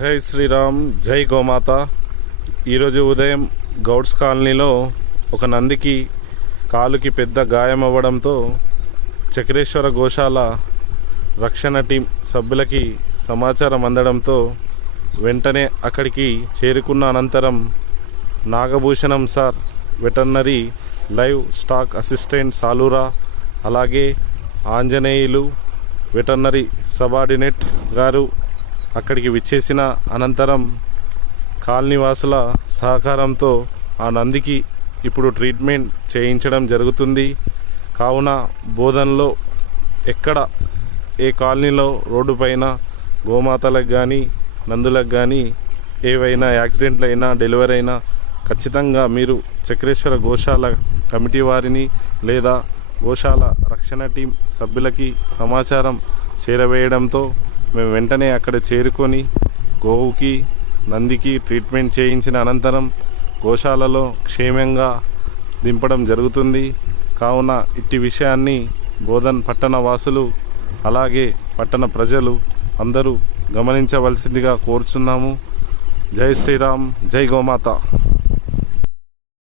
జై శ్రీరామ్, జై గోమాత. ఈరోజు ఉదయం గౌడ్స్ కాలనీలో ఒక నందికి కాలుకి పెద్ద గాయం అవ్వడంతో చక్రేశ్వర గోశాల రక్షణ టీం సభ్యులకి సమాచారం అందడంతో వెంటనే అక్కడికి చేరుకున్న అనంతరం Nagabhushanam sir, veterinary live stock assistant Salura, అలాగే ఆంజనేయులు వెటర్నరీ సబార్డినేట్ గారు అక్కడికి విచ్చేసిన అనంతరం కాలనీవాసుల సహకారంతో ఆ నందికి ఇప్పుడు ట్రీట్మెంట్ చేయించడం జరుగుతుంది. కావున బోధనలో ఎక్కడ ఏ కాలనీలో రోడ్డు పైన గోమాతలకు కానీ నందులకు కానీ ఏవైనా యాక్సిడెంట్లు అయినా డెలివరీ అయినా ఖచ్చితంగా మీరు చక్రేశ్వర గోశాల కమిటీ వారిని లేదా గోశాల రక్షణ టీం సభ్యులకి సమాచారం చేరవేయడంతో మేము వెంటనే అక్కడ చేరుకొని గోవుకి నందికి ట్రీట్మెంట్ చేయించిన అనంతరం గోశాలలో క్షేమంగా దింపడం జరుగుతుంది. కావున ఇట్టి విషయాన్ని బోధన్ పట్టణ వాసులు అలాగే పట్టణ ప్రజలు అందరూ గమనించవలసిందిగా కోరుచున్నాము. జై శ్రీరామ్, జై గోమాత.